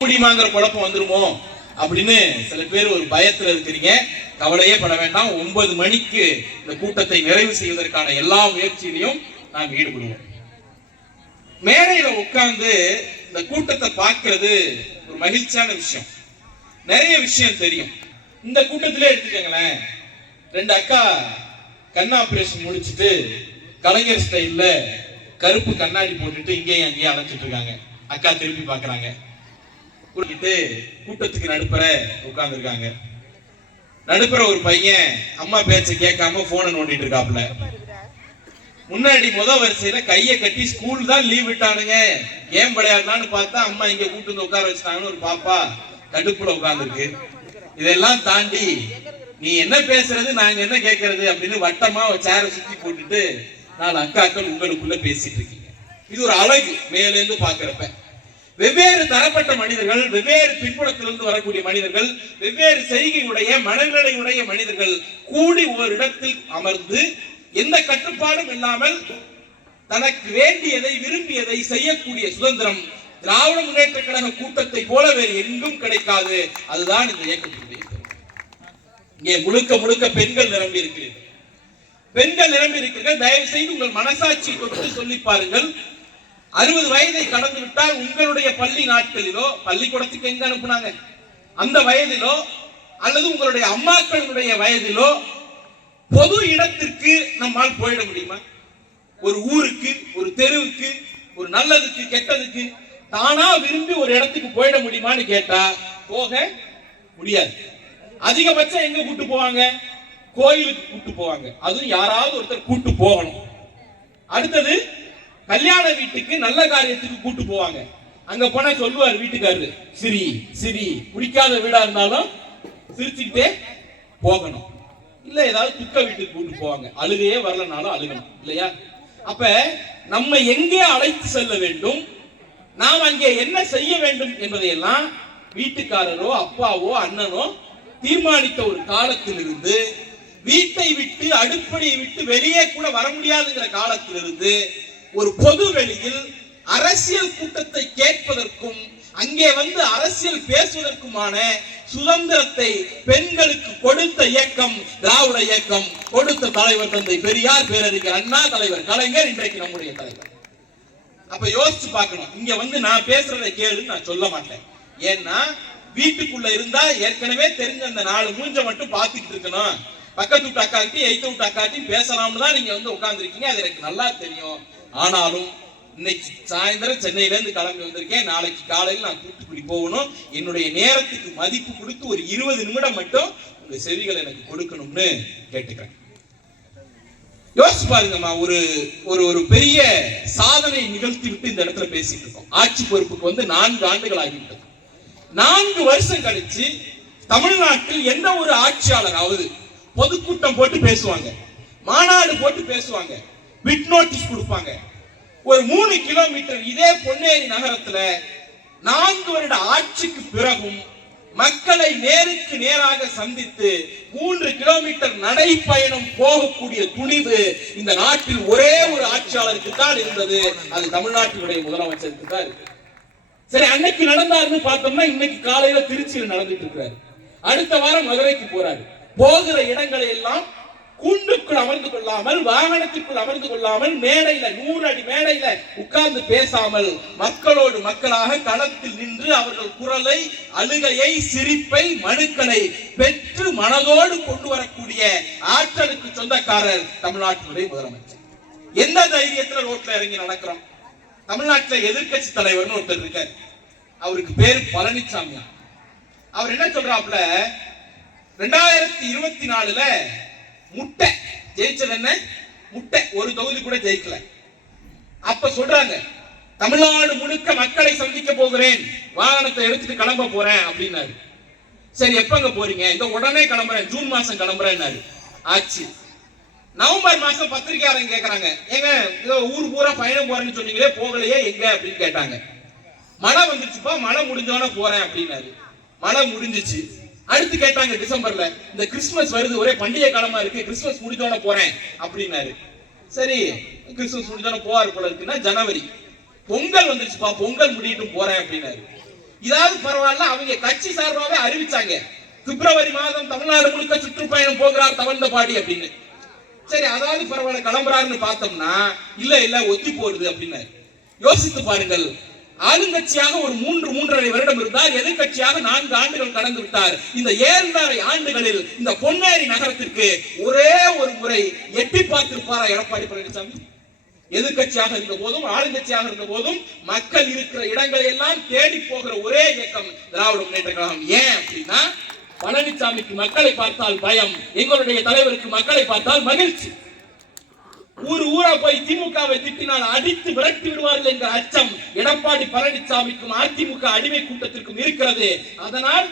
முடியுமாங்கிற குழப்பம் வந்துருமோ அப்படின்னு சில பேர் ஒரு பயத்துல இருக்கிறீங்க. கவலையே பட வேண்டாம். 9 மணிக்கு இந்த கூட்டத்தை நிறைவு செய்வதற்கான எல்லா முயற்சியிலையும் நாம் ஈடுபடுவோம். மேடையில உட்கார்ந்து இந்த கூட்டத்தை பார்க்கிறது ஒரு மகிழ்ச்சியான விஷயம். நிறைய விஷயம் தெரியும். இந்த கூட்டத்திலே எடுத்துக்கங்களேன், 2 அக்கா கண் ஆபரேஷன் முடிச்சுட்டு கலைஞர் ஸ்டைல்ல கருப்பு கண்ணாடி போட்டுட்டு இங்கேயும் அங்கேயும் அணைச்சிட்டு இருக்காங்க. அக்கா திருப்பி பாக்குறாங்க. கூட்டத்துக்கு நடுப்புற உட்கார்ந்து இருக்காங்க. நடுப்புற ஒரு பையன் அம்மா பேச்ச கேட்காம போனை நோண்டிட்டு இருக்காப்ல. முன்னாடி வரிசையில கைய கட்டி ஸ்கூல் தான் லீவ் விட்டானுங்க, கேம் விளையாடலான்னு பார்த்தா அம்மா இங்க கூட்டு வந்து உட்கார வச்சுட்டாங்கன்னு ஒரு பாப்பா கடுப்புல உட்கார்ந்துருக்கு. இதெல்லாம் தாண்டி நீ என்ன பேசுறது நாங்க என்ன கேட்கறது அப்படின்னு வட்டமா சேர சுத்தி போட்டுட்டு 4 அக்காக்கள் உங்களுக்குள்ள பேசிட்டு இருக்கீங்க. இது ஒரு அழகு. மேல இருந்து பாக்குறப்ப வெவ்வேறு தரப்பட்ட மனிதர்கள், வெவ்வேறு பின்புலத்திலிருந்து வரக்கூடிய மனிதர்கள், வெவ்வேறு செய்கையுடைய மனநிலையுடைய மனிதர்கள் கூடி ஒரு இடத்தில் அமர்ந்து எந்த கட்டுப்பாடும் இல்லாமல் தனக்கு வேண்டியதை விரும்பியதை செய்யக்கூடிய சுதந்திரம் திராவிட முன்னேற்ற கழக கூட்டத்தை போல வேறு எங்கும் கிடைக்காது. அதுதான் இந்த இயக்கத்தினுடைய. இங்கே முழுக்க முழுக்க பெண்கள் நிரம்பி இருக்கிறீர்கள். பெண்கள் நிரம்பி இருக்கிறீர்கள். தயவு செய்து உங்கள் மனசாட்சி தொட்டு சொல்லி பாருங்கள். 60 வயதை கடந்து விட்டால் உங்களுடைய பள்ளி நாட்களிலோ, பள்ளிக்கூடத்துக்கு எங்க அனுப்புனாங்க அந்த வயதிலோ, அல்லது உங்களுடைய அம்மாக்களுடைய வயதிலோ பொது இடத்திற்கு நம்மால் போயிட முடியுமா? ஒரு ஊருக்கு, ஒரு தெருவுக்கு, ஒரு நல்லதுக்கு கெட்டதுக்கு தானா விரும்பி ஒரு இடத்துக்கு போயிட முடியுமான்னு கேட்டா போக முடியாது. அதிகபட்சம் எங்க கூட்டு போவாங்க? கோயிலுக்கு கூட்டு போவாங்க. அதுவும் யாராவது ஒருத்தர் கூட்டு போகணும். அடுத்தது கல்யாண வீட்டுக்கு, நல்ல காரியத்துக்கு கூட்டு போவாங்க. அங்க போனா சொல்லுவார் வீட்டுக்காரரு, சிரி சிரி, குடிக்காத வீடா இருந்தாலும் சிரிச்சுக்கிட்டே போகணும். இல்ல ஏதாவது துக்க வீட்டுக்கு கூட்டு போவாங்க, அழுகையே வரலனாலும் அழுகணும் இல்லையா? அப்ப நம்ம எங்கே அழைத்து செல்ல வேண்டும், நாம் அங்கே என்ன செய்ய வேண்டும் என்பதையெல்லாம் வீட்டுக்காரரோ அப்பாவோ அண்ணனோ தீர்மானித்த ஒரு காலத்திலிருந்து, வீட்டை விட்டு அடுப்படியை விட்டு வெளியே கூட வர முடியாதுங்கிற காலத்திலிருந்து ஒரு பொது வெளியில் அரசியல் கூட்டத்தை கேட்பதற்கும் அங்கே வந்து அரசியல் பேசுவதற்குமான சுதந்திரத்தை பெண்களுக்கு கொடுத்த இயக்கம் திராவிட இயக்கம். கொடுத்த தலைவர் தந்தை பெரியார், பேரறிஞர் அண்ணா, தலைவர் கலைஞர், இன்றைக்கு நம்முடைய தலைவர். அப்ப யோசிச்சு பார்க்கணும். இங்க வந்து நான் பேசுறதை கேளுன்னு நான் சொல்ல மாட்டேன். ஏன்னா வீட்டுக்குள்ள இருந்தா ஏற்கனவே தெரிஞ்ச அந்த 4 மூஞ்ச மட்டும் பார்த்துக்கிட்டு இருக்கணும். பக்கத்து வீட்டு அக்காட்டி எய்த்த வீட்டு அக்காட்டியும் பேசலாம்னு தான் நீங்க வந்து உட்கார்ந்து இருக்கீங்க. அது எனக்கு நல்லா தெரியும். ஆனாலும் இன்னைக்கு சாயந்தரம் சென்னையில இருந்து கிளம்பி வந்திருக்கேன். நாளைக்கு காலையில் நான் தூத்துக்குடி போகணும். என்னுடைய நேரத்துக்கு மதிப்பு கொடுத்து ஒரு 20 நிமிடம் மட்டும் உங்க செவிகளை எனக்கு கொடுக்கணும்னு கேட்டுக்கிறேன். யோசிச்சு பாருங்கம்மா, ஒரு ஒரு ஒரு பெரிய சாதனை நிகழ்த்தி விட்டு இந்த இடத்துல பேசிட்டு இருக்கோம். ஆட்சி பொறுப்புக்கு வந்து 4 ஆண்டுகள் ஆகிவிட்டது. 4 வருஷம் கழிச்சு தமிழ்நாட்டில் எந்த ஒரு ஆட்சியாளராவது பொதுக்கூட்டம் போட்டு பேசுவாங்க, மாநாடு போட்டு பேசுவாங்க, பிட் நோட்டீஸ் கொடுப்பாங்க. ஒரு 3 கிலோமீட்டர் இதே பொன்னேரி நகரத்துல 4 வருட ஆட்சிக்கு பிறகும் மக்களை நேருக்கு நேராக சந்தித்து 3 கிலோமீட்டர் நடைப்பயணம் போகக்கூடிய துணிவு இந்த நாட்டில் ஒரே ஒரு ஆட்சியாளருக்கு தான் இருந்தது. அது தமிழ்நாட்டினுடைய முதலமைச்சருக்கு தான் இருக்கு. சரி, அன்னைக்கு நடந்தாருன்னு பார்த்தோம்னா இன்னைக்கு காலையில திருச்சியில் நடந்துட்டு இருக்கிறாரு. அடுத்த வாரம் மதுரைக்கு போறாரு. போகிற இடங்களை எல்லாம் கூண்டுக்குள் அமர்ந்து கொள்ளாமல், வாகனத்திற்குள் அமர்ந்து கொள்ளாமல், மேடையில 100 அடி மேடையில உட்கார்ந்து பேசாமல் மக்களோடு மக்களாக களத்தில் நின்று அவர்கள் குரலை, அழுகையை, சிரிப்பை, மனுக்களை பெற்று மனதோடு கொண்டு வரக்கூடிய ஆற்றலுக்கு சொந்தக்காரர் தமிழ்நாட்டினுடைய முதலமைச்சர். எந்த தைரியத்துல ரோட்ல இறங்கி நடக்கிறோம்? தமிழ்நாட்டில் எதிர்கட்சி தலைவர்னு ஒருத்தர் இருக்கார். அவருக்கு பேரு பழனிசாமி. அவர் என்ன சொல்றாப்ல, 2024ல முட்டை ஜெயிச்சது என்ன? முட்டை ஒரு தொகுதி கூட ஜெயிக்கல. அப்ப சொல்றாங்க, தமிழ்நாடு முழுக்க மக்களை சந்திக்க போகிறேன், வாகனத்தை எடுத்துட்டு கிளம்ப போறேன் அப்படின்னாரு. சரி, எப்பங்க போறீங்க? இந்த உடனே கிளம்புறேன், ஜூன் மாசம் கிளம்புறேன்னாரு. ஆச்சு. நவம்பர் மாசம் பத்திரிகையாளங்க கேக்குறாங்க, ஏங்க ஏதோ ஊர் பூரா பயணம் போறேன்னு சொன்னீங்களே, போகலையே எங்க அப்படின்னு கேட்டாங்க. மழை வந்துருச்சுப்பா, மழை முடிஞ்சோட போறேன் அப்படின்னாரு. மழை முடிஞ்சிச்சு. அடுத்து கேட்டாங்க டிசம்பர்ல, இந்த கிறிஸ்துமஸ் வருது, ஒரே பண்டிகை காலமா இருக்கு, கிறிஸ்துமஸ் முடிஞ்சோட போறேன் அப்படின்னாரு. சரி, கிறிஸ்துமஸ் முடிஞ்சோட போவாரு போல இருக்குன்னா ஜனவரி. பொங்கல் வந்துருச்சுப்பா, பொங்கல் முடியட்டும் போறேன் அப்படின்னாரு. இதாவது பரவாயில்ல, அவங்க கட்சி சார்பாவே அறிவிச்சாங்க பிப்ரவரி மாதம் தமிழ்நாடு முழுக்க சுற்றுப்பயணம் போகிறார் தவழ்ந்தபாடி அப்படின்னு. சரி, அதாவது பரவாயில்ல கிளம்புறாருன்னு பார்த்தோம்னா இல்ல ஒத்தி போடுது அப்படின்னு யோசித்து பாருங்கள். ஆளுங்கட்சியாக ஒரு 3.5 வருடம் இருந்தார், எதிர்கட்சியாக 4 ஆண்டுகள் கடந்து விட்டார். இந்த 7.5 ஆண்டுகளில் இந்த பொன்னேரி நகரத்திற்கு ஒரே ஒரு முறை எட்டி பார்த்திருப்பாரா எடப்பாடி பழனிசாமி? எதிர்கட்சியாக இருந்த போதும் ஆளுங்கட்சியாக இருந்த போதும் மக்கள் இருக்கிற இடங்களை எல்லாம் தேடி போகிற ஒரே இயக்கம் திராவிட முன்னேற்ற கழகம். ஏன் அப்படின்னா, பழனிசாமிக்கு மக்களை பார்த்தால் பயம், எங்களுடைய தலைவருக்கு மக்களை பார்த்தால் மகிழ்ச்சி. ஊரா போய் திமுகவை திட்டினால் அடித்து விரட்டி விடுவார்கள் என்ற அச்சம் எடப்பாடி பழனிசாமிக்கும் அதிமுக அடிமை கூட்டத்திற்கும் இருக்கிறது. அதனால்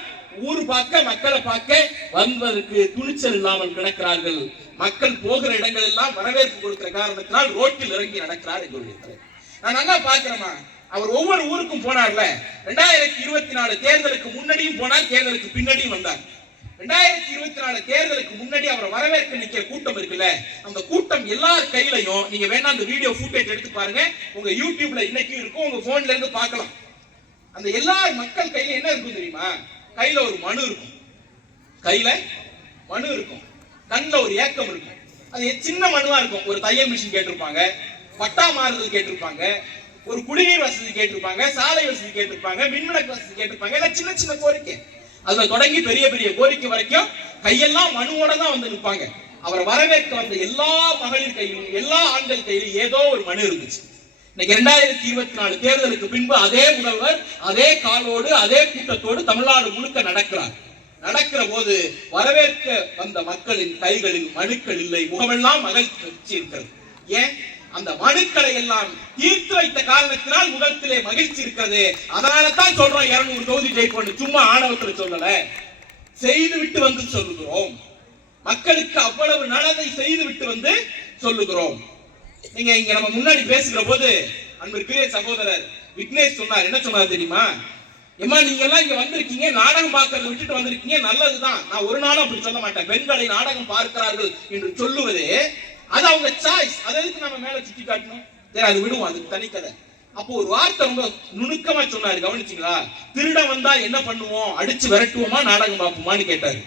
ஊர் பார்க்க மக்களை பார்க்க வந்ததற்கு துணிச்சல் இல்லாமல் கிடக்கிறார்கள். மக்கள் போகிற இடங்கள் எல்லாம் வரவேற்பு கொடுக்கிற காரணத்தினால் ரோட்டில் இறங்கி நடக்கிறார் எங்களுடைய தலைவர். நான் நல்லா பாக்குறேமா, அவர் ஒவ்வொரு ஊருக்கும் போனார்ல. 2024 தேர்தலுக்கு முன்னாடியும் போனார், தேர்தலுக்கு பின்னாடியும் வந்தார். 2024 தேர்தலுக்கு முன்னாடி அவரை வரவேற்க நிக்கிற கூட்டம் இருக்குல்ல, அந்த கூட்டம் எல்லார் கையிலையும், நீங்க வேணா அந்த வீடியோ ஃபுட்டேஜ் எடுத்து பாருங்க, உங்க யூடியூப்ல இன்னைக்கு இருக்கும், உங்க போன்ல இருந்து பார்க்கலாம். அந்த எல்லா மக்கள் கையில என்ன இருக்கும் தெரியுமா? கையில ஒரு மனு இருக்கும், கையில மனு இருக்கும், கண்ணுல ஒரு ஏக்கம் இருக்கும். அது சின்ன மனுவா இருக்கும். ஒரு தையல் மிஷின் கேட்டிருப்பாங்க, பட்டா மாறுதல் கேட்டிருப்பாங்க, ஒரு குடிநீர் வசதி கேட்டிருப்பாங்க, சாலை வசதி கேட்டிருப்பாங்க, மின்விளக்கு வசதி கேட்டிருப்பாங்க. எல்லாம் சின்ன சின்ன கோரிக்கை. அதுல தொடங்கி பெரிய பெரிய கோரிக்கை வரைக்கும் கையெல்லாம் மனுவோட தான் வந்து நிற்பாங்க. அவரை வரவேற்க வந்த எல்லா மகளிர் கையிலும் எல்லா ஆண்கள் கையிலும் ஏதோ ஒரு மனு இருந்துச்சு. இன்னைக்கு 2024 தேர்தலுக்கு பின்பு அதே முதல்வர் அதே காலோடு அதே கூட்டத்தோடு தமிழ்நாடு முழுக்க நடக்கிற போது வரவேற்க வந்த மக்களின் கைகளில் மனுக்கள் இல்லை, முகமெல்லாம் மகிழ்ச்சி இருக்கிறது. ஏன்? அந்த மனுக்களை எல்லாம் தீர்த்து வைத்த காரணத்தினால் முகத்திலே மகிழ்ச்சி இருக்கிறது. அதனால தான் சொல்றோம் 200 தொகுதி ஜெயிப்போம். சும்மா ஆணவத்தில் சொல்லல, செய்து விட்டு வந்து சொல்லுகிறோம். மக்களுக்கு அவ்வளவு நலதை செய்து விட்டு வந்து சொல்லுகிறோம். நீங்க இங்க நம்ம முன்னாடி பேசுகிற போது அன்பிற்குரிய சகோதரர் விக்னேஷ் சொன்னார். என்ன சொன்னார் தெரியுமா? ஏமா நீங்க எல்லாம் இங்க வந்திருக்கீங்க, நாடகம் பார்க்கறத விட்டுட்டு வந்திருக்கீங்க, நல்லதுதான். நான் ஒரு நாளும் அப்படி சொல்ல மாட்டேன். பெண்களை நாடகம் பார்க்கிறார்கள் என்று சொல்லுவது அது அவங்க சாய்ஸ். அதுக்கு நம்ம மேல சுட்டி காட்டணும். சரி, அது விடுவோம், அதுக்கு தனிக்கதை. அப்போ ஒரு வார்த்தை ரொம்ப நுணுக்கமா சொன்னாரு, கவனிச்சீங்களா? திருடன் வந்தா என்ன பண்ணுவோம்? அடிச்சு விரட்டுவோமா, நாடகம் பார்ப்போமான்னு கேட்டாரு.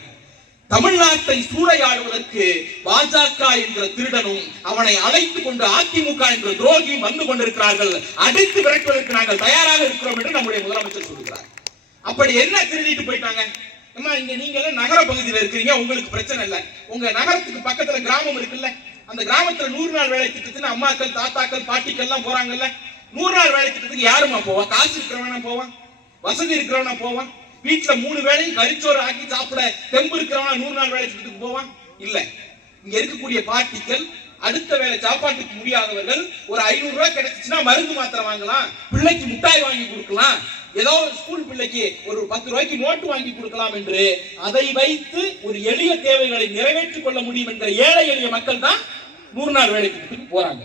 தமிழ்நாட்டை சூறையாடுவதற்கு பாஜக என்ற திருடனும் அவனை அழைத்துக் கொண்டு அதிமுக என்ற துரோகியும் வந்து கொண்டிருக்கிறார்கள். அடித்து விரட்டுவதற்கு நாங்கள் தயாராக இருக்கிறோம் என்று நம்முடைய முதலமைச்சர் சொல்கிறார். அப்படி என்ன திருடிட்டு போயிட்டாங்க? இங்க நீங்க நகர பகுதியில் இருக்கிறீங்க, உங்களுக்கு பிரச்சனை இல்லை. உங்க நகரத்துக்கு பக்கத்துல கிராமம் இருக்குல்ல, அந்த கிராமத்துல 100 நாள் வேலை திட்டத்துக்கு அம்மாக்கள் தாத்தாக்கள் பாட்டிகள் எல்லாம் போறாங்கல்ல. 100 நாள் வேலை திட்டத்துக்கு யாருமா போவா? காசு இருக்கிறவனா போவான், வசதி இருக்கிறவனா போவான், வீட்டுல 3 வேளையும் கரிச்சோறு ஆக்கி சாப்பிட தெம்பு இருக்கிறவனா 100 நாள் வேலை திட்டத்துக்கு போவான்? இல்ல. இங்க இருக்கக்கூடிய பாட்டிகள் அடுத்த வேலை சாப்பாட்டுக்கு முடியாதவர்கள் ஒரு 500 ரூபாய் கிடைச்சுன்னா மருந்து மாத்திரை வாங்கலாம், பிள்ளைக்கு முட்டாய் வாங்கி கொடுக்கலாம், ஏதோ ஒரு ஸ்கூல் பிள்ளைக்கு ஒரு 10 ரூபாய்க்கு நோட்டு வாங்கி கொடுக்கலாம் என்று அதை வைத்து ஒரு எளிய தேவைகளை நிறைவேற்றிக் கொள்ள முடியும் என்ற ஏழை எளிய மக்கள் தான் 100 நாள் வேலை திட்டத்துக்கு போறாங்க.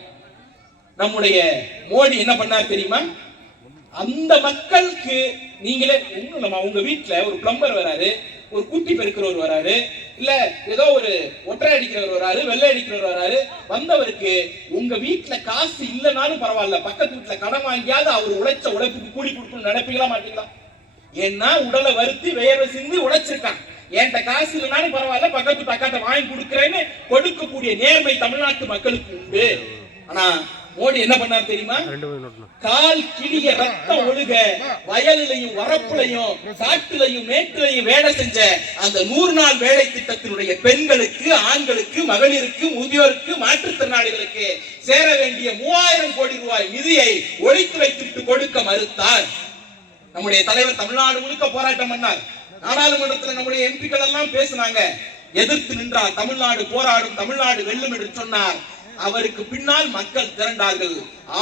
நம்முடைய மோடி என்ன பண்ணார் தெரியுமா? அந்த மக்களுக்கு நீங்களே ஒண்ணும் இல்லமா, உங்க வீட்டுல ஒரு பிளம்பர் வராரு, ஒரு குட்டி பெருக்கிறவர் வராரு, இல்ல ஏதோ ஒரு ஒற்றை அடிக்கிறவர் வராரு, வெள்ளை அடிக்கிறவர் வராரு, வந்தவருக்கு உங்க வீட்டுல காசு இல்லைனாலும் பரவாயில்ல, பக்கத்து வீட்டுல கடன் வாங்கியாவது அவர் உழைச்ச உழைப்புக்கு கூலி கொடுக்கணும்னு நினைப்பீங்களா மாட்டீங்களா? ஏன்னா உடலை வருத்தி வேர்வை சிந்தி உழைச்சிருக்கான். என்கிட்ட காசு இல்லைனாலும் பரவாயில்ல, பக்கத்து பக்கத்தை வாங்கி கொடுக்கிறேன்னு கொடுக்கக்கூடிய நேர்மை தமிழ்நாட்டு மக்களுக்கு உண்டு. ஆனா மோடி என்ன பண்ணார் தெரியுமா? கால் கிளிய ரத்தம் ஒழுக வயலிலையும் வரப்புலையும் காட்டுலையும் மேட்டுலையும் வேலை செஞ்ச அந்த 100 நாள் வேலை திட்டத்தினுடைய பெண்களுக்கு, ஆண்களுக்கு, மகளிருக்கு, முதியோருக்கு, மாற்றுத்திறனாளிகளுக்கு சேர வேண்டிய 3000 கோடி ரூபாய் நிதியை ஒழித்து வைத்துவிட்டு கொடுக்க மறுத்தார். நம்முடைய தலைவர் தமிழ்நாடு முழுக்க போராட்டம் பண்ணார். நாடாளுமன்றத்தில் நம்முடைய எம்பிக்கள் எல்லாம் பேசினாங்க, எதிர்த்து நின்றார். தமிழ்நாடு போராடும், தமிழ்நாடு வெல்லும் என்று சொன்னார். அவருக்கு பின்னால் மக்கள் திரண்டார்கள்.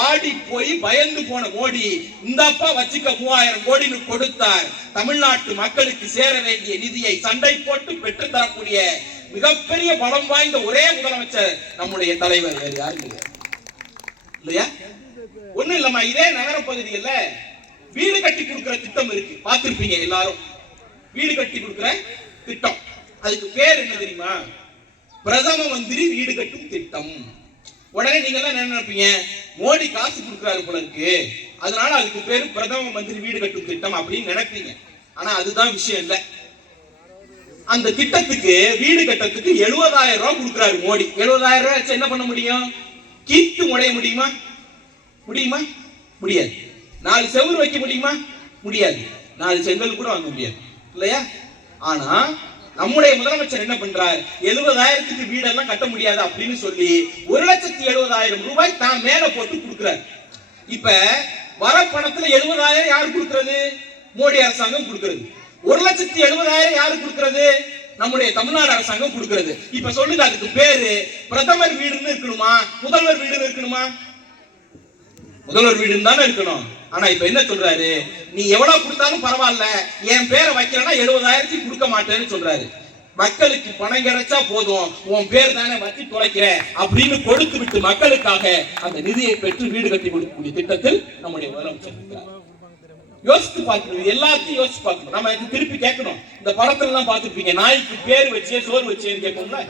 ஆடி போய் பயந்து போன மோடி இந்தப்பா வச்சுக்க 3000 கோடின்னு கொடுத்தார். தமிழ்நாட்டு மக்களுக்கு சேர வேண்டிய நிதியை சண்டை போட்டு பெற்று தரக்கூடிய மிகப்பெரிய பலம் வாய்ந்த ஒரே முதலமைச்சர் நம்முடைய தலைவர், வேறு யாரும் இல்லையா? ஒண்ணு இல்லம்மா, இதே நகர பகுதியில் வீடு கட்டி கொடுக்கிற திட்டம் இருக்கு, பார்த்திருப்பீங்க எல்லாரும். வீடு கட்டி கொடுக்கிற திட்டம், அதுக்கு பேர் என்ன தெரியுமா? பிரதம மந்திரி வீடு கட்டும் திட்டம். உடனே நீங்க எல்லாம் என்ன நினைப்பீங்க? மோடி காசு கொடுக்கிறாரு போல இருக்கு, அதனால அதுக்கு பேரு பிரதம மந்திரி வீடு கட்டும் திட்டம் அப்படின்னு நினைப்பீங்க. ஆனா அதுதான் விஷயம் இல்ல. அந்த திட்டத்துக்கு வீடு கட்டத்துக்கு 70,000 ரூபாய் கொடுக்கிறாரு மோடி. 70,000 ரூபாய் வச்சு என்ன பண்ண முடியும்? கீத்து முடைய முடியுமா? முடியுமா? முடியாது. 4 செவுரு வைக்க முடியுமா? முடியாது. 4 செங்கல் கூட வாங்க முடியாது இல்லையா? ஆனா நம்முடைய முதலமைச்சர் என்ன பண்றார்? 70,000க்கு வீடெல்லாம் கட்ட முடியாது அப்படின்னு சொல்லி 1,70,000 ரூபாய் தான் மேல போட்டு கொடுக்கிறார். இப்ப வர பணத்துல 70,000 யாரு கொடுக்கிறது? மோடி அரசாங்கம் கொடுக்கிறது. 1,70,000 யாரு கொடுக்கிறது? நம்முடைய தமிழ்நாடு அரசாங்கம் கொடுக்கிறது. இப்ப சொல்லுங்க, அதுக்கு பேரு பிரதமர் வீடுன்னு இருக்கணுமா, முதல்வர் வீடுன்னு இருக்கணுமா? முதல்வர் வீடுன்னு தானே இருக்கணும். ஆனா இப்ப என்ன சொல்றாரு? நீ எவ்வளவு கொடுத்தாலும் பரவாயில்ல, என் பேரை வைக்கிறேன்னா 70,000 கொடுக்க மாட்டேன்னு சொல்றாரு. மக்களுக்கு பணம் கிடைச்சா போதும், உன் பேர் தானே வச்சு தொலைக்கிற அப்படின்னு கொடுத்து விட்டு மக்களுக்காக அந்த நிதியை பெற்று வீடு கட்டி கொடுக்கக்கூடிய திட்டத்தில் நம்முடைய முதலமைச்சர் இருக்கிறார். யோசித்து பார்க்கணும், எல்லாத்தையும் யோசிச்சு பார்க்கணும். நம்ம திருப்பி கேட்கணும். இந்த படத்துல எல்லாம் பார்த்துருப்பீங்க, நாய்க்கு பேர் வச்சே சோறு வச்சேன்னு கேட்போம்ல,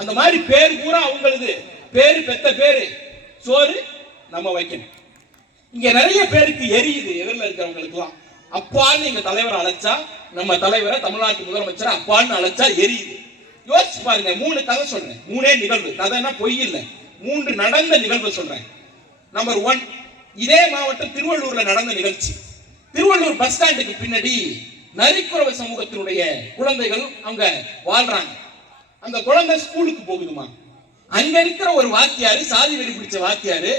அந்த மாதிரி பேர் பூரா அவங்களது. பேரு பெத்த பேரு, சோறு நம்ம வைக்கணும். இங்க நிறைய பேருக்கு எரியுது, எதிரில் இருக்கிறவங்களுக்கு எல்லாம். அப்பான்னு எங்க தலைவரை அழைச்சா, நம்ம தலைவரை தமிழ்நாட்டு முதலமைச்சர் அப்பான்னு அழைச்சா எரியுது. யோசிச்சு பாருங்க. 3 கதை சொல்றேன், 3 நிகழ்வு. கதைன்னா பொய் இல்ல, 3 நடந்த நிகழ்வு சொல்றேன். நம்பர் 1, இதே மாவட்டம் திருவள்ளூர்ல நடந்த நிகழ்ச்சி. திருவள்ளூர் பஸ் ஸ்டாண்டுக்கு பின்னாடி நரிக்குறவ சமூகத்தினுடைய குழந்தைகள் அங்க வாழ்றாங்க. அந்த குழந்தை ஸ்கூலுக்கு போகுதுமா. அங்க இருக்கிற ஒரு வாத்தியாரு, சாதி வெறி பிடிச்ச வாத்தியாரு,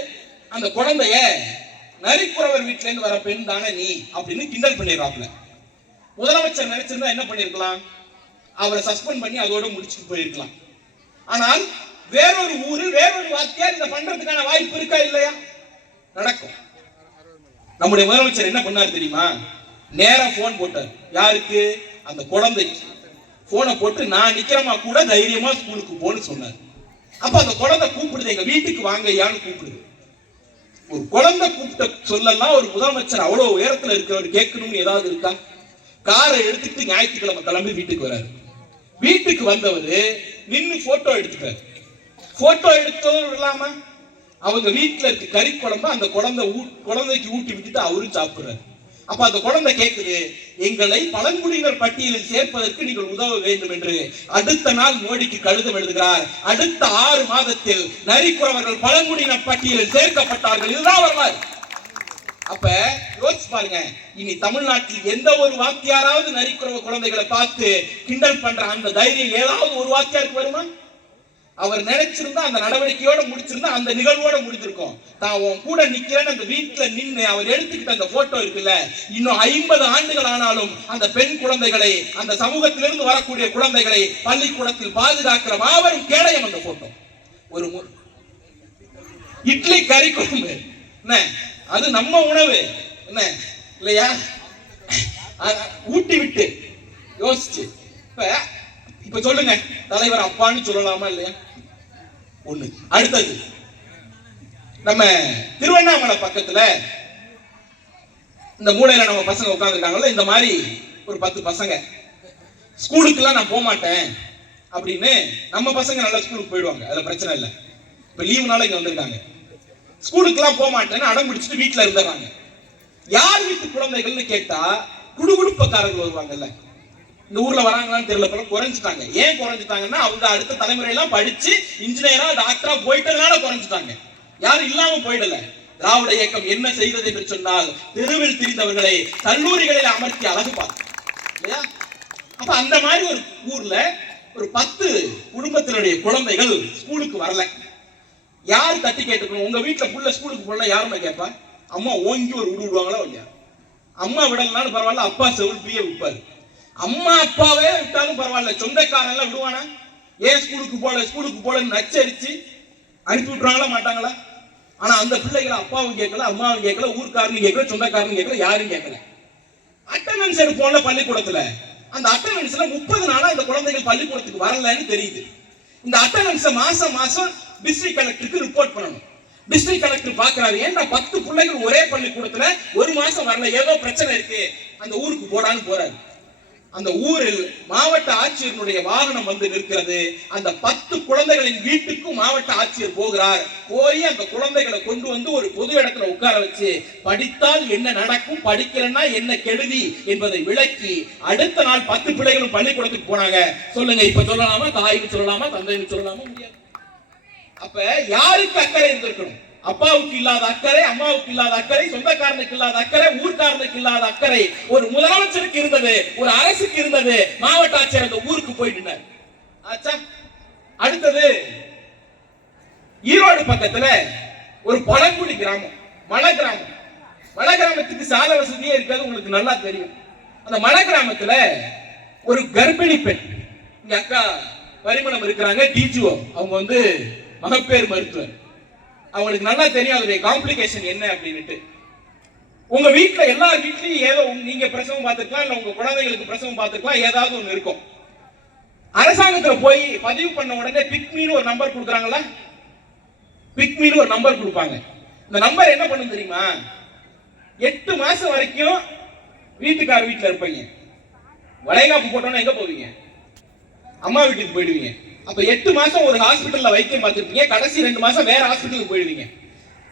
அந்த குழந்தைய நரிக்குறவர் வீட்டுல இருந்து வர பெண் தானே நீ அப்படின்னு கிண்டல் பண்ணிடுறாப்ல. முதலமைச்சர் நினைச்சிருந்தா என்ன பண்ணிருக்கலாம்? அவரை சஸ்பெண்ட் பண்ணி அதோட முடிச்சுட்டு போயிருக்கலாம். ஆனால் வேறொரு ஊரு, வேறொரு வாத்தியார் இதை பண்றதுக்கான வாய்ப்பு இருக்கா இல்லையா? நடக்கும். நம்முடைய முதலமைச்சர் என்ன பண்ணார் தெரியுமா? நேரா போன் போட்டார். யாருக்கு? அந்த குழந்தைக்கு போனை போட்டு, நான் நிக்கிறமா கூட தைரியமா ஸ்கூலுக்கு போன்னு சொன்னார். அப்ப அந்த குழந்தை கூப்பிடுது, எங்க வீட்டுக்கு வாங்க ஐயான்னு கூப்பிடுது. ஒரு குழந்தை கூப்பிட்ட சொல்லலாம் ஒரு முதலமைச்சர் அவ்வளவு உயரத்துல இருக்கிறவர் கேட்கணும்னு ஏதாவது இருக்கா? காரை எடுத்துட்டு ஞாயிற்றுக்கிழமை கிளம்பி வீட்டுக்கு வராரு. வீட்டுக்கு வந்தவர் நின்று போட்டோ எடுத்துட்டாரு. போட்டோ எடுத்ததும் இல்லாம அவங்க வீட்டுல இருக்க கறி குழம்பு அந்த குழந்தைக்கு ஊட்டி விட்டுட்டு அவரும் சாப்பிடுறாரு. அப்ப அந்த குழந்தை கேட்குது, எங்களை பழங்குடியினர் பட்டியலில் சேர்ப்பதற்கு நீங்கள் உதவ வேண்டும் என்று அடுத்த நாள் மோடிக்கு கடிதம் எழுதுகிறார். அடுத்த 6 மாதத்தில் நரிக்குறவர்கள் பழங்குடியினர் பட்டியலில் சேர்க்கப்பட்டார்கள். இதுதான் வரலாறு. அப்ப யோசிச்சு பாருங்க, இனி தமிழ்நாட்டில் எந்த ஒரு வாத்தியாராவது நரிக்குறவ குழந்தைகளை பார்த்து கிண்டல் பண்ற அந்த தைரியம் ஏதாவது ஒரு வாத்தியாருக்கு வருமா? அவர் நினைச்சிருந்தா அந்த நடவடிக்கையோட முடிச்சிருந்தா அந்த நிகழ்வோட முடிஞ்சிருக்கும். தான் உன் கூட நிக்கிறேன்னு அந்த வீட்டுல நின்று அவர் எடுத்துக்கிட்ட அந்த போட்டோ இருக்குல்ல, இன்னும் 50 ஆண்டுகள் ஆனாலும் அந்த பெண் குழந்தைகளை, அந்த சமூகத்திலிருந்து வரக்கூடிய குழந்தைகளை பள்ளிக்கூடத்தில் பாதுகாக்கிற மாபெரும் கேடயம் அந்த போட்டோ. ஒரு இட்லி கறி குழம்பு என்ன, அது நம்ம உணவு என்ன இல்லையா? ஊட்டி விட்டு யோசிச்சு இப்ப சொல்லுங்க, தலைவர் அப்பான்னு சொல்லலாமா இல்லையா? ஒண்ணு. அடுத்தது, நம்ம திருவண்ணாமலை பக்கத்துல இந்த மூலையில நம்ம பசங்க உட்கார்ந்துருக்காங்கல்ல, இந்த மாதிரி ஒரு 10 பசங்க ஸ்கூலுக்கு எல்லாம் நான் போக மாட்டேன் அப்படின்னு, நம்ம பசங்க நல்லா ஸ்கூலுக்கு போயிடுவாங்க, அதுல பிரச்சனை இல்லை. இப்ப லீவுனால இங்க வந்திருக்காங்க. ஸ்கூலுக்கு எல்லாம் போக மாட்டேன்னு அடம் பிடிச்சிட்டு வீட்டுல இருந்துறாங்க. யார் வீட்டு குழந்தைகள்னு கேட்டா குடுகுடுப்பக்காரர்கள் வருவாங்கல்ல. இந்த ஊர்ல வராங்களான்னு தெரியல, குறைஞ்சிட்டாங்க. ஏன் குறைஞ்சிட்டாங்கன்னா அவங்க அடுத்த தலைமுறை எல்லாம் படிச்சு இன்ஜினியரா டாக்டரா போயிட்டதுனால குறைஞ்சிட்டாங்க. யாரும் இல்லாம போயிடல. திராவிட இயக்கம் என்ன செய்தது என்று சொன்னால், தெருவில் திரிந்தவர்களை கல்லூரிகளில் அமர்த்தி அழகு பார்த்து இல்லையா? அப்ப அந்த மாதிரி ஒரு ஊர்ல ஒரு 10 குடும்பத்தினுடைய குழந்தைகள் ஸ்கூலுக்கு வரல. யார் தட்டி கேட்டுக்கணும்? உங்க வீட்டுல புள்ள ஸ்கூலுக்கு போனா யாருமே கேட்பா? அம்மா ஓங்கி ஒரு விடுவாங்களா இல்லையா? அம்மா விடலனாலும் பரவாயில்ல, அப்பா செவிலியே விற்பாரு. அம்மா அப்பாவே விட்டாலும் பரவாயில்ல, சொந்தக்காரன் எல்லாம் விடுவானா? ஏன் ஸ்கூலுக்கு போலன்னு நச்சரிச்சு அனுப்பி விட்டுறாங்களா மாட்டாங்களா? ஆனா அந்த பிள்ளைகளை அப்பாவும் கேட்கல, அம்மாவும் கேட்கல, ஊர்க்காரனும் கேட்கல, சொந்தக்காரனும் கேட்கல, யாரும் கேட்கல. அட்டெண்டன்ஸ் எடுப்போம்ல பள்ளிக்கூடத்துல, அந்த அட்டெண்டன்ஸ்ல 30 நாளா இந்த குழந்தைகள் பள்ளிக்கூடத்துக்கு வரலன்னு தெரியுது. இந்த அட்டெண்டன்ஸை மாசம் டிஸ்ட்ரிக்ட் கலெக்டருக்கு ரிப்போர்ட் பண்ணணும். டிஸ்ட்ரிக்ட் கலெக்டர் பாக்குறாரு, ஏன்டா 10 பிள்ளைகள் ஒரே பள்ளிக்கூடத்துல 1 மாசம் வரல, ஏதோ பிரச்சனை இருக்கு, அந்த ஊருக்கு போடான்னு போறாரு. அந்த ஊரில் மாவட்ட ஆட்சியருடைய வாகனம் வந்து நிற்கிறது. அந்த 10 குழந்தைகளின் வீட்டுக்கும் மாவட்ட ஆட்சியர் போகிறார். போய் அந்த குழந்தைகளை கொண்டு வந்து ஒரு பொது இடத்துல உட்கார வச்சு படித்தால் என்ன நடக்கும், படிக்கலன்னா என்ன கெடுதி என்பதை விளக்கி அடுத்த நாள் 10 பிள்ளைகளும் பள்ளிக்கூடத்துக்கு போனாங்க. சொல்லுங்க, இப்ப சொல்லலாமா? தாய்க்கு சொல்லலாமா? தந்தைக்கு சொல்லலாமா? முடியாது. அப்ப யாருக்கு அக்கறை இருந்திருக்கணும்? அப்பாவுக்கு இல்லாத அக்கறை, அம்மாவுக்கு இல்லாத அக்கறை, சொந்தக்காரனுக்கு இல்லாத அக்கறை, ஊர்க்காரனுக்கு இல்லாத அக்கறை ஒரு முதலமைச்சருக்கு இருந்தது, ஒரு அரசுக்கு இருந்தது. மாவட்ட ஆட்சியர் அந்த ஊருக்கு போயிட்டு ஆச்சா. அடுத்தது ஈரோடு பக்கத்துல ஒரு பழங்குடி கிராமம், மலை கிராமம். மலை கிராமத்துக்கு சாலை வசதியே இருக்காது, உங்களுக்கு நல்லா தெரியும். அந்த மலை கிராமத்துல ஒரு கர்ப்பிணி பெண், இங்க அக்கா பரிமளம் இருக்கிறாங்க, டிஜிஓ, அவங்க வந்து மகப்பேறு மருத்துவர். அவங்களுக்கு நல்லா தெரியும் அதோடைய காம்ப்ளிகேஷன் என்ன அப்படின்ட்டு. உங்க வீட்டுல எல்லார் வீட்லயும் ஏதோ நீங்க பிரசவம் பார்த்துக்கலாம், இல்ல உங்க குழந்தைகளுக்கு பிரசவம் பார்த்துக்கலாம், ஏதாவது ஒண்ணு இருக்கும். அரசாங்கத்துல போய் பதிவு பண்ண உடனே பிக்மின்னு ஒரு நம்பர் கொடுக்குறாங்களா? பிக்மின்னு ஒரு நம்பர் கொடுப்பாங்க. இந்த நம்பர் என்ன பண்ணும் தெரியுமா? 8 மாசம் வரைக்கும் வீட்டுக்கார வீட்டுல இருப்பீங்க. வளைகாப்பு போட்டோன்னா எங்க போவீங்க? அம்மா வீட்டுக்கு போயிடுவீங்க. அப்ப 8 மாசம் ஒரு ஹாஸ்பிட்டல்ல வைத்தியம் பார்த்துருப்பீங்க. கடைசி 2 மாசம் வேற ஹாஸ்பிட்டலுக்கு போயிடுவீங்க.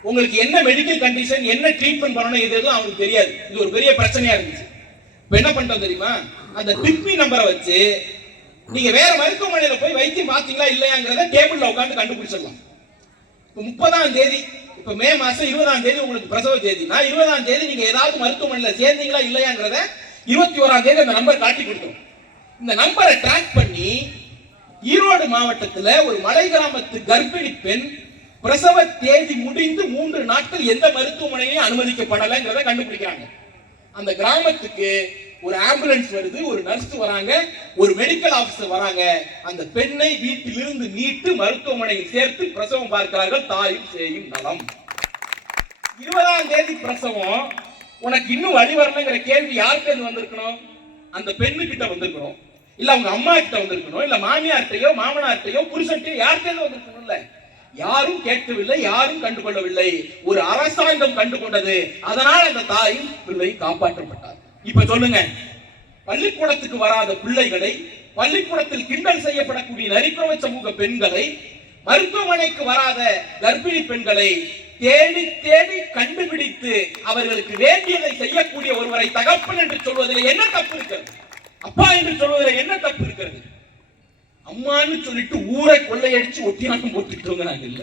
உங்களுக்கு என்ன மெடிக்கல் கண்டிஷன், என்ன ட்ரீட்மெண்ட் பண்ணணும், இது எதுவும் அவங்களுக்கு தெரியாது. இது ஒரு பெரிய பிரச்சனையா இருந்துச்சு. இப்ப என்ன பண்றோம் தெரியுமா? அந்த பிக்மி நம்பரை வச்சு நீங்க வேற மருத்துவமனையில போய் வைத்தியம் பார்த்தீங்களா இல்லையாங்கிறத டேபிள்ல உட்காந்து கண்டுபிடிச்சிடலாம். 30ஆம் தேதி, இப்ப மே மாசம் 20ஆம் தேதி உங்களுக்கு பிரசவ தேதினா 20ஆம் தேதி நீங்க ஏதாவது மருத்துவமனையில சேர்ந்தீங்களா இல்லையாங்கிறத 21ஆம் தேதி அந்த நம்பர் காட்டி கொடுத்தோம். இந்த நம்பரை ட்ராக் பண்ணி ஈரோடு மாவட்டத்தில் ஒரு மலை கிராமத்து கர்ப்பிணி பெண் பிரசவ தேதி முடிந்து 3 நாட்கள் எந்த மருத்துவமனையிலும் அனுமதிக்கப்படலைங்கிறத கண்டுபிடிக்கிறாங்க. அந்த கிராமத்துக்கு ஒரு ஆம்புலன்ஸ் வருது, ஒரு நர்ஸ் வராங்க, ஒரு மெடிக்கல் ஆபீசர் வராங்க. அந்த பெண்ணை வீட்டிலிருந்து மீட்டு மருத்துவமனையில் சேர்த்து பிரசவம் பார்க்கிறார்கள். தாயும் சேயும் நலம். 20ஆம் தேதி பிரசவம். உனக்கு இன்னும் வழி வரலங்கிற கேள்வி யாருக்கு வந்திருக்கணும்? அந்த பெண்ணு கிட்ட வந்திருக்கணும், இல்ல அவங்க அம்மா கிட்ட வந்திருக்கணும், இல்ல மாமியார்ட்டையோ மாமனார்ட்டையோ புருஷன்ட்டையோ யார்கிட்ட வந்திருக்கணும்ல. யாரும் கேட்கவில்லை, யாரும் கண்டுகொள்ளவில்லை. ஒரு அரசாங்கம் கண்டுகொண்டது. அதனால் அந்த தாயும் பிள்ளை காப்பாற்றப்பட்டார். இப்ப சொல்லுங்க, பள்ளிக்கூடத்துக்கு வராத பிள்ளைகளை, பள்ளிக்கூடத்தில் கிண்டல் செய்யப்படக்கூடிய நரிக்குறவை சமூக பெண்களை, மருத்துவமனைக்கு வராத கர்ப்பிணி பெண்களை தேடி தேடி கண்டுபிடித்து அவர்களுக்கு வேண்டியதை செய்யக்கூடிய ஒருவரை தகப்பன் என்று சொல்வதில் என்ன தப்பு இருக்கிறது? அப்பா என்று சொல்வதில் என்ன தப்பு இருக்கிறது? அம்மான்னு சொல்லிட்டு ஊரை கொள்ளையடிச்சு ஒட்டியானம் போட்டுட்டோங்க நாங்க இல்ல.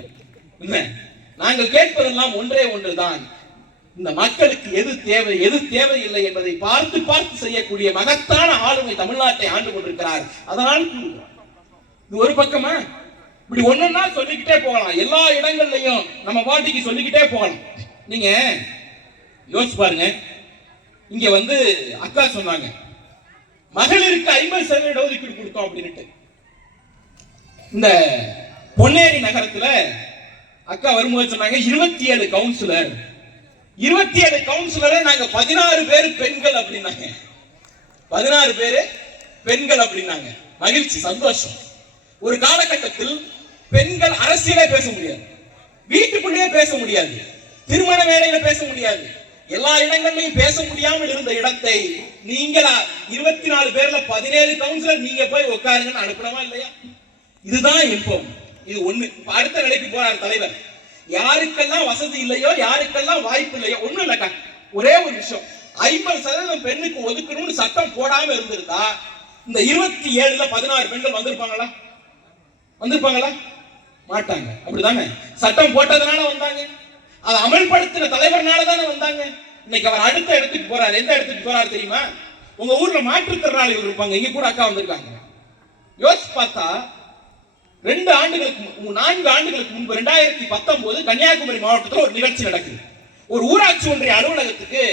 நாங்கள் கேட்பதெல்லாம் ஒன்றே ஒன்றுதான். இந்த மக்களுக்கு எது தேவை, எது தேவையில்லை என்பதை பார்த்து பார்த்து செய்யக்கூடிய மகத்தான ஆளுமை தமிழ்நாட்டை ஆண்டு கொண்டிருக்கிறார். அதனால் இது ஒரு பக்கமா இப்படி ஒன்னொன்னா சொல்லிக்கிட்டே போகலாம். எல்லா இடங்கள்லையும் நம்ம பாட்டிக்கு சொல்லிக்கிட்டே போகலாம். நீங்க யோசிச்சு பாருங்க. இங்க வந்து அக்கா சொன்னாங்க மகளிருக்கு 50% ஒதுக்கீடு கொடுத்தோம் அப்படின்ட்டு. இந்த பொன்னேரி நகரத்துல அக்கா வரும்போது சொன்னாங்க 27 கவுன்சிலர், 27 கவுன்சிலரை நாங்க 16 பேர் பெண்கள் அப்படின்னாங்க. 16 பேரு பெண்கள் அப்படின்னாங்க. மகிழ்ச்சி, சந்தோஷம். ஒரு காலகட்டத்தில் பெண்கள் அரசியலே பேச முடியாது, வீட்டுக்குள்ளேயே பேச முடியாது, திருமண வேலையில பேச முடியாது, எல்லா இடங்களிலும் பேச முடியாமல் இருந்த இடத்தை நீங்களா 24 பேர்ல 17 கவுன்சிலர் நீங்க போய் உட்காருங்கன்னு அனுப்பணுமா இல்லையா? இதுதான் இன்பம். இது ஒண்ணு. அடுத்த நிலைக்கு போறார் தலைவர். யாருக்கெல்லாம் வசதி இல்லையோ, யாருக்கெல்லாம் வாய்ப்பு இல்லையோ, ஒண்ணும் இல்லக்கா, ஒரே ஒரு விஷயம், 50% பெண்ணுக்கு ஒதுக்கணும்னு சட்டம் போடாம இருந்திருந்தா இந்த 27ல 16 பெண்கள் வந்திருப்பாங்களா? வந்திருப்பாங்களா? மாட்டாங்க. அப்படிதானே? சட்டம் போட்டதுனால வந்தாங்க, அதை அமல்படுத்தின தலைவர்னால தானே வந்தாங்க. இன்னைக்கு அவர் அடுத்த இடத்துக்கு போறாரு. எந்த இடத்துக்கு போறாரு தெரியுமா? உங்க ஊர்ல மாற்றுத்திறனாளிகள் இருப்பாங்க, இங்க கூட அக்கா வந்திருக்காங்க. யோசிச்சு பார்த்தா 4 ஆண்டுகளுக்கு முன்பு 2019 கன்னியாகுமரி மாவட்டத்தில் ஒரு நிகழ்ச்சி நடக்குது. ஒரு ஊராட்சி ஒன்றிய அலுவலகத்துக்கு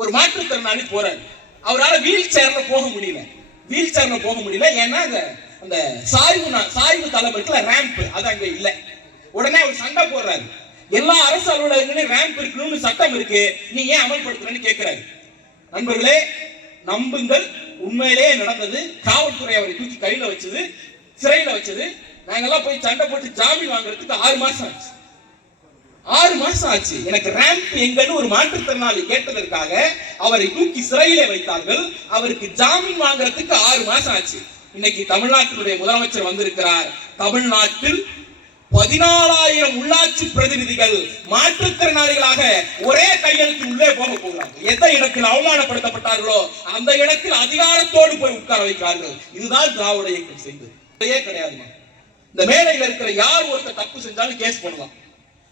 ஒரு மாற்றுத்திறனாளி போறாரு. அவரால் வீல் சேர்ல போக முடியல. ஏன்னா அந்த சாய்வு தளம் இருக்குல்ல, ரேம்ப், அது அங்க இல்ல. உடனே அவர் சண்டை போடுறாரு. எல்லா அரசு அலுவலகங்களையும் ரேம்ப் இருக்கணும்னு சட்டம் இருக்கு, நீ ஏன் அமல்படுத்துறன்னு கேட்கிறாரு. நண்பர்களே, நம்புங்கள், உண்மையிலேயே நடந்தது. காவல்துறை அவரை தூக்கி கையில வச்சது, சிறையில வச்சது. நாங்கெல்லாம் போய் சண்டை போட்டு ஜாமீன் வாங்குறதுக்கு 6 மாசம் ஆச்சு. 6 மாசம் ஆச்சு. எனக்கு ரேம்ப் எங்கன்னு ஒரு மாற்றுத்திறனாளி கேட்டதற்காக அவரை தூக்கி சிறையிலே வைத்தார்கள். அவருக்கு ஜாமீன் வாங்குறதுக்கு 6 மாசம் ஆச்சு. இன்னைக்கு தமிழ்நாட்டினுடைய முதலமைச்சர் வந்திருக்கிறார். தமிழ்நாட்டில் 14,000 உள்ளாட்சி பிரதிநிதிகள் மாற்றுத்திறனாளிகளாக ஒரே கையெழுத்து உள்ளே போக போகிறாங்க. எந்த இடத்தில் அவமானப்படுத்தப்பட்டார்களோ அந்த இடத்தில் அதிகாரத்தோடு போய் உட்கார வைக்கிறார்கள். இதுதான் திராவிட இயக்கம் செய்தது கிடையாது. இந்த மேடையில் இருக்கிற யார் ஒருத்தர் தப்பு செஞ்சாலும் கேஸ் போடலாம்.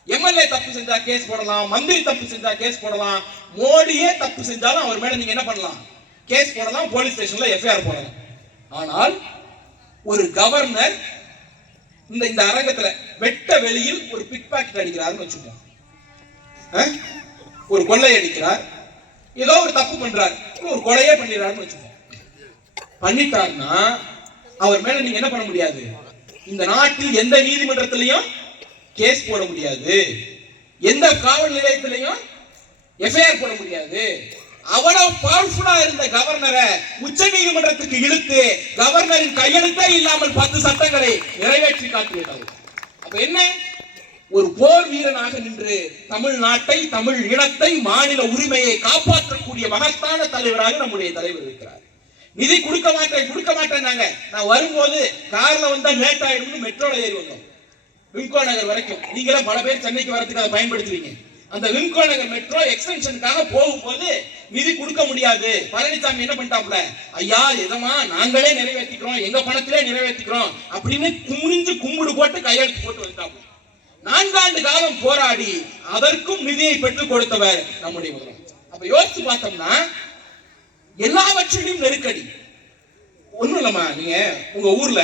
எம்எல்ஏ தப்பு செஞ்சா கேஸ் போடலாம், மந்திரி தப்பு செஞ்சா கேஸ் போடலாம், மோடியே தப்பு செஞ்சாலும் அவர் மேல நீங்க என்ன பண்ணலாம்? கேஸ் போடலாம், போலீஸ் ஸ்டேஷன்ல எஃப்ஐஆர் போடலாம். ஆனால் ஒரு கவர்னர் இந்த அரங்கத்துல வெட்ட வெளியில் ஒரு பிக் பாக்கெட் அடிக்கிறாருன்னு வச்சுக்கோங்க, ஒரு கொள்ளை அடிக்கிறார், ஏதோ ஒரு தப்பு பண்றாரு, ஒரு கொலையே பண்ணிடுறாருன்னு வச்சுக்கோங்க. பண்ணிட்டாருன்னா அவர் மேல நீங்க என்ன பண்ண முடியாது? இந்த நாட்டில் எந்த நீதிமன்றத்திலையும் கேஸ் போட முடியாது, எந்த காவல் நிலையத்திலையும் எஃப்ஐஆர் போட முடியாது. அவ்வளவு பவர்ஃபுல்லா இருந்த கவர்னரை உச்ச நீதிமன்றத்துக்கு இழுத்து கவர்னரின் கையெழுத்தே இல்லாமல் 10 சட்டங்களை நிறைவேற்றி காட்டிவிட்டார்கள். அப்ப என்ன? ஒரு போர் வீரனாக நின்று தமிழ்நாட்டை, தமிழ் இனத்தை, மாநில உரிமையை காப்பாற்றக்கூடிய மகத்தான தலைவராக நம்முடைய தலைவர் இருக்கிறார். நிதி கொடுக்க மாட்டேன். நான் வரும்போது கார்ல வந்தா லேட் ஆயிடும்னு மெட்ரோல ஏறி வந்தோம் விம்கோ நகர் வரைக்கும். நீங்களே பல பேர் சென்னைக்கு வரதுக்கு அதை பயன்படுத்துவீங்க. அந்த விம்கோ நகர் மெட்ரோ எக்ஸ்டென்ஷனுக்காக போகும்போது நிதி கொடுக்க முடியாது. பழனிசாமி என்ன பண்ணிட்டாப்ல, ஐயா எதமா நாங்களே நிறைவேற்றிக்கிறோம், எங்க பணத்திலே நிறைவேற்றிக்கிறோம் அப்படின்னு கும்பிடு போட்டு கையெழுத்து போட்டு வந்துட்டாப்ல. 4 ஆண்டு காலம் போராடி அதற்கும் நிதியை பெற்றுக் கொடுத்தவர் நம்முடைய முதலமைச்சர். அப்ப யோசிச்சு பார்த்தோம்னா எல்லாவற்றிலும் நெருக்கடி. ஒண்ணும் இல்லம்மா, நீங்க உங்க ஊர்ல,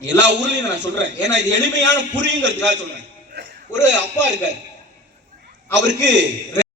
எல்லா ஊர்லயும் நான் சொல்றேன், ஏன்னா இது எளிமையான புரியுங்கிறதுக்காக சொல்றேன். ஒரு அப்பா இருக்காரு, அவருக்கு